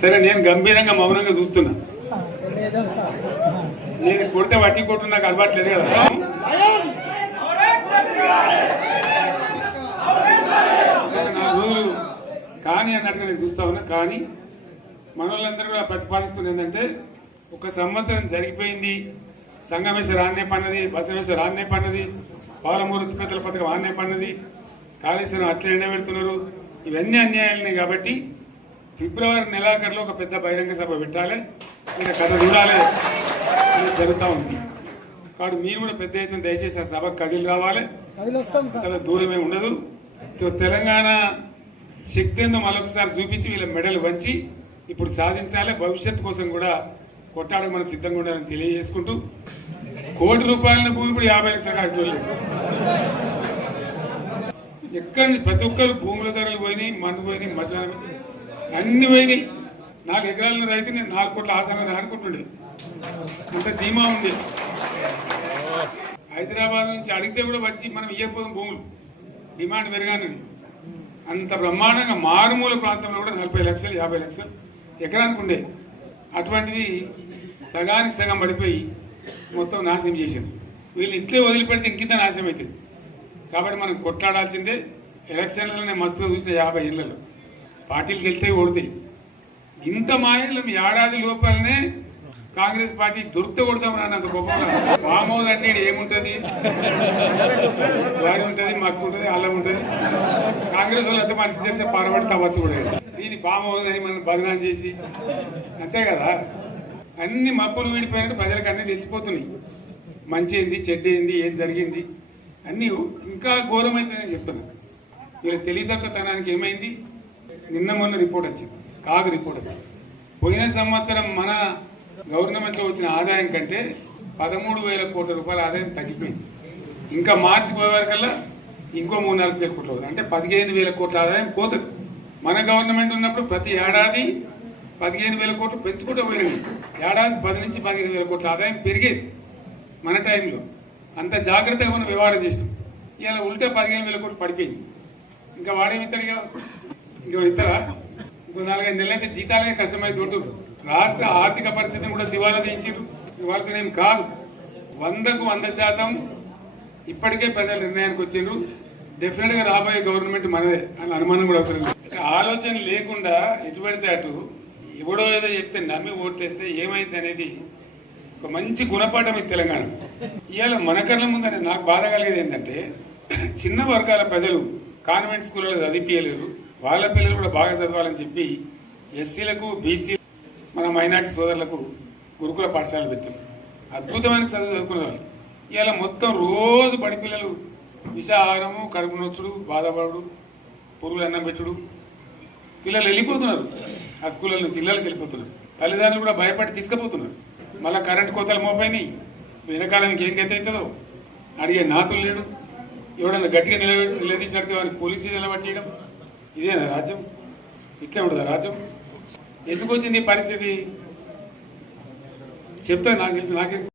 సరే నేను గంభీరంగా మౌనంగా చూస్తున్నా. నేను కొడితే వట్టి కొట్టు నాకు అలవాట్లేదు కదా. నా రోజులు కానీ అన్నట్టుగా నేను చూస్తా ఉన్నా. కానీ మనోళ్ళందరూ కూడా ప్రతిపాదిస్తున్న ఏంటంటే, ఒక సంవత్సరం జరిగిపోయింది, సంగమేశ్వర ఆన్నే పన్నది, బసవేశ్వర ఆన్నే పన్నది, పాలమూరు ఉత్పత్తుల పథకం ఆన్నే పన్నది, కాళేశ్వరం అట్లా ఎండబెడుతున్నారు, ఇవన్నీ అన్యాయాలున్నాయి. కాబట్టి ఫిబ్రవరి నెలాఖరులో ఒక పెద్ద బహిరంగ సభ పెట్టాలి, ఇంకా కథ చూడాలి జరుగుతూ ఉంది. కాబట్టి మీరు కూడా పెద్ద ఎత్తున దయచేసి ఆ సభకు కదిలి రావాలి, చాలా దూరమే ఉండదు. తెలంగాణ శక్తి ఏందో మరొకసారి చూపించి వీళ్ళ మెడలు వంచి ఇప్పుడు సాధించాలి. భవిష్యత్తు కోసం కూడా కొట్టాడకు మనం సిద్ధంగా ఉండాలని తెలియజేసుకుంటూ, ₹1,00,00,000 భూమి ఇప్పుడు 50 లక్షల కరెక్ట్ ఎక్కడ ప్రతి ఒక్కరు భూముల ధరలు పోయినాయి, మన్ను పోయినాయి, మసాలా అన్ని పోయినాయి. 4 ఎకరాల రైతు నేను 4 కోట్ల ఆసామని అనుకుంటుండే, అంత ధీమా ఉంది. హైదరాబాద్ నుంచి అడిగితే కూడా వచ్చి మనం ఇవ్వకపోదాం భూములు, డిమాండ్ పెరగానని. అంత బ్రహ్మాండంగా మారుమూల ప్రాంతంలో కూడా 40 లక్షలు 50 లక్షలు ఎకరానికి ఉండే. అటువంటిది సగానికి సగం పడిపోయి మొత్తం నాశనం చేసింది. వీళ్ళు ఇట్లే వదిలిపెడితే ఇంకింత నాశనం అవుతుంది. కాబట్టి మనం కొట్లాడాల్సిందే. ఎలక్షన్లలోనే మస్తుగా చూస్తే 50 ఏళ్లలో పార్టీలు గెలితే ఓడతాయి. ఇంత మాయలు ఏడాది లోపలనే కాంగ్రెస్ పార్టీ దొరికితే కొడతాం రానంత గొప్పగా. ఫామ్ హౌస్ అంటే ఏముంటుంది, వారి ఉంటుంది, మక్కు ఉంటుంది, అల్లం ఉంటుంది. కాంగ్రెస్ వాళ్ళు అంతా మనిషి చేస్తే పారబడి తవ్వచ్చు కూడా. దీన్ని ఫామ్ హౌస్ అని మనం బదనాం చేసి అంతే కదా. అన్ని మబ్బులు వీడిపోయినట్టు ప్రజలకు అన్నీ తెలిసిపోతున్నాయి. మంచి ఏంది, చెడ్డ ఏంది, ఏం జరిగింది అన్నీ ఇంకా ఘోరమైంది నేను చెప్తున్నా. వీళ్ళ తెలివితక్కువతనానికి ఏమైంది, నిన్న మొన్న రిపోర్ట్ వచ్చింది, కాగ్ రిపోర్ట్ వచ్చింది. పోయిన సంవత్సరం మన గవర్నమెంట్లో వచ్చిన ఆదాయం కంటే 13,000 కోట్ల రూపాయల ఆదాయం తగ్గిపోయింది. ఇంకా మార్చి పోయే వరకల్లా ఇంకో 3-4 వేల కోట్లు అవుతుంది. అంటే 15,000 కోట్ల ఆదాయం పోతుంది. మన గవర్నమెంట్ ఉన్నప్పుడు ప్రతి ఏడాది 15,000 కోట్లు పెంచుకుంటూ పోయినాయి. ఏడాది 10 నుంచి 15,000 కోట్ల ఆదాయం పెరిగేది మన టైంలో. అంత జాగ్రత్తగా మనం వ్యవహారం చేస్తాం. ఇలా ఉల్టా 15,000 కోట్లు పడిపోయింది. ఇంకా వాడేమిస్తాడుగా, ఇంకో ఇస్తారా? ఇంకో 4-5 నెలలైతే జీతాలే కష్టమైంది ఉంటుంది. రాష్ట్ర ఆర్థిక పరిస్థితిని కూడా దివాలా తీయించారు. ఇవాళనేం కాదు, 100కు 100% ఇప్పటికే ప్రజల నిర్ణయానికి వచ్చిండ్రు. డెఫినెట్గా రాబోయే గవర్నమెంట్ మనదే అని అనుమానం కూడా అవసరం లేదు. ఆలోచన లేకుండా ఎటు పడితే అటు ఎవడో ఏదో చెప్తే నమ్మి ఓట్లేస్తే ఏమైంది అనేది ఒక మంచి గుణపాఠం ఇది తెలంగాణ. ఇవాళ మన కళ్ళ ముందని నాకు బాధ కలిగేది ఏంటంటే, చిన్న వర్గాల ప్రజలు కాన్వెంట్ స్కూళ్ళలో చదివించలేరు, వాళ్ళ పిల్లలు కూడా బాగా చదవాలని చెప్పి ఎస్సీలకు, బీసీ, మన మైనార్టీ సోదరులకు గురుకుల పాఠశాలలు పెట్టారు. అద్భుతమైన చదువు చదువుకునే వాళ్ళు. ఇవాళ మొత్తం రోజు బడి పిల్లలు విషాహారము, కడుపు నొచ్చుడు, బాధపడు, పురుగులు అన్నం పెట్టుడు, పిల్లలు వెళ్ళిపోతున్నారు. ఆ స్కూళ్ళ నుంచి ఇళ్ళకి వెళ్ళిపోతున్నారు. తల్లిదండ్రులు కూడా భయపడి తీసుకుపోతున్నారు. మళ్ళీ కరెంటు కోతలు మోపైనాయి. వెనకాలం ఇంకేం గతి అవుతుందో అడిగే నాతులు లేడు. ఎవడన్నా గట్టిగా నిలదీసినడితే వాడిని పోలీసు నిలబట్టేయడం. ఇదేనా రాజ్యం? ఇట్లా ఉంటుందా రాజ్యం? ఎందుకు వచ్చింది ఈ పరిస్థితి చెప్తా. నాకు తెలిసి నాకే